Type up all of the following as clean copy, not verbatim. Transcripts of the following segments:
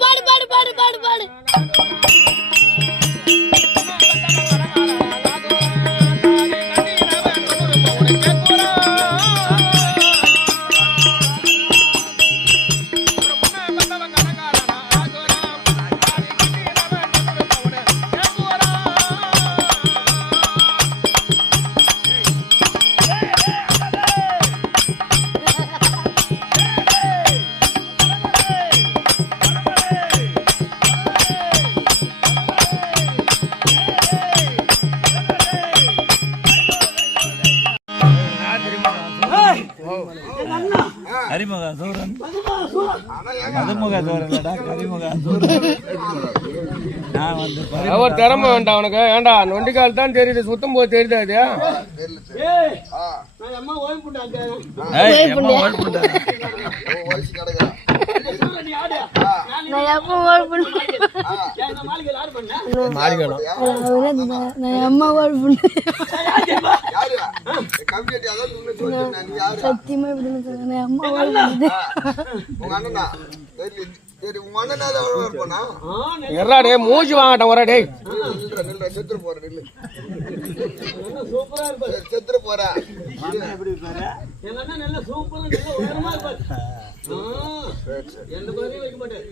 பாடு பாடு பாடு பாடு பாடு கரிமுக சூரன் மதுமுக சூரன்டா கரிமுக சூரன் நான் வந்து அவர் திறமை வேண்டாம் அவனுக்கு ஏண்டா நொண்டிக்கால் தான் தெரியுது சுத்தம் போது தெரியுது அது சத்தியமா சரி உங்க அண்ணன் எவ்வளவு இருப்பானா எறா டே மூஞ்சி வாங்கட்டும் ஒரே டேய் நில்ற செத்துரு போற நில்லு செத்துரு போற எப்படி பாரு எங்க அண்ணன் நல்ல சூப்பரா நல்ல உயரமா இருப்பாரு எந்த குறையும் வைக்க மாட்டேன்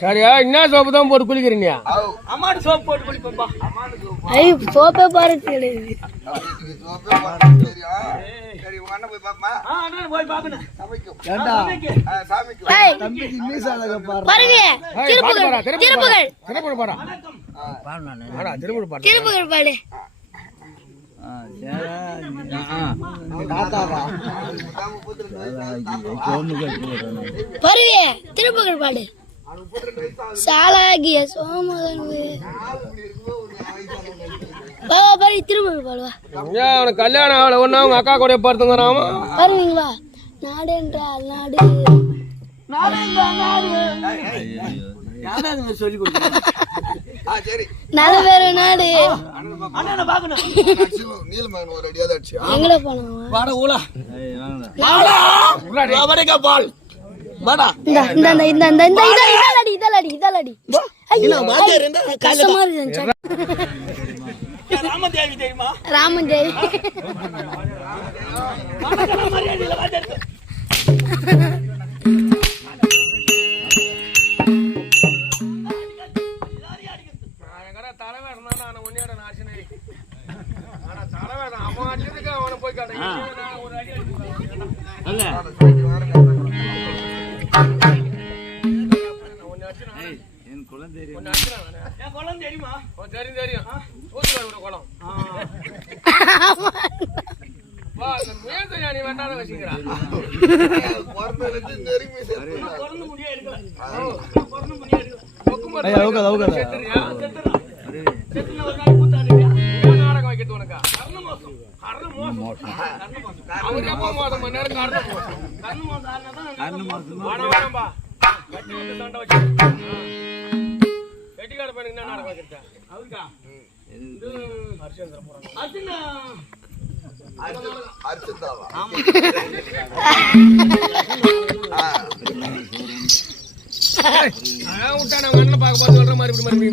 சரியா என்ன சோப்பு தான் போட்டு குளிக்கிறீங்க அம்மாட்டு சோப்பு போட்டு குளிப்பா சோப்பே பாரு தெரியுது சரி உங்க அண்ணன் போய் பாப்பா அண்ணன் போய் பாப்பேன் சமைக்கும் ஏண்டா சாமிக்கும் தம்பிக்கு இங்கிலீஷ் அழக பாரு பாருங்க திருப்புகள் திருப்புகள் திருப்பூர் போடா ஆடா திருப்பூர் பாரு திருப்புகள் பாடு தாத்தாவா பாருங்க திருப்புகள் பாடு சாலாகிய சோமகன் பாவா பாரு திருப்புகள் பாடுவா ஏன் அவனுக்கு கல்யாணம் ஆகல ஒண்ணு அவங்க அக்கா கூட பார்த்துங்கிறாமா பாருவீங்களா நாடு என்றால் நாடு யாராவது சொல்லி கொடுக்குறேன் சரி நல்ல பேரு நாடு அண்ணனை பாக்கணும் நீலமகன் ஒரு அடியாவது அடிச்சு எங்கட போனவன் வாட ஊலா பால் வாடா இதழடி கஷ்டமா இருந்துச்சு ராமதேவி தெரியுமா ராமன் ஜெய் தலைவேடம் தான் நான் ஒன்னியோட நாசினே ஆனா தலைவேடம் அவன் அடிச்சதுக்கு அவனை போய் காட்டுறேன் ஒரு அடி என் குழந்தை தெரியும் என் குழந்தை தெரியுமா தெரியும் தெரியும் ஊத்துவார் ஒரு குளம் வா அந்த மேசை நீ வேண்டாம் வச்சுக்கிறான் பிறந்ததுலேருந்து நெருங்கி சேர்த்து பிறந்த முடியா இருக்கல பிறந்த முடியா இருக்கல செத்துன ஒரு நாள் கூத்தாடுறியா நாடகம் வைக்கிறது உனக்கா கர்ண மோசம் அவருக்கு எப்போ மோசம் மணி நேரம் கர்ண மோசம் கண்ணு மோசம் ஆடுனாதான் வாட வாடம்பா கட்டி வந்து சண்டை வச்சு கெட்டிக்கார பையனுக்கு என்ன நாடகம் வைக்கிறேன் அவருக்கா ஹரிச்சந்திர போறாங்க அர்ஜுனா அரிசிதாவா விட்டா நான் அண்ணனை பார்க்க போறது சொல்ற மாதிரி இப்படி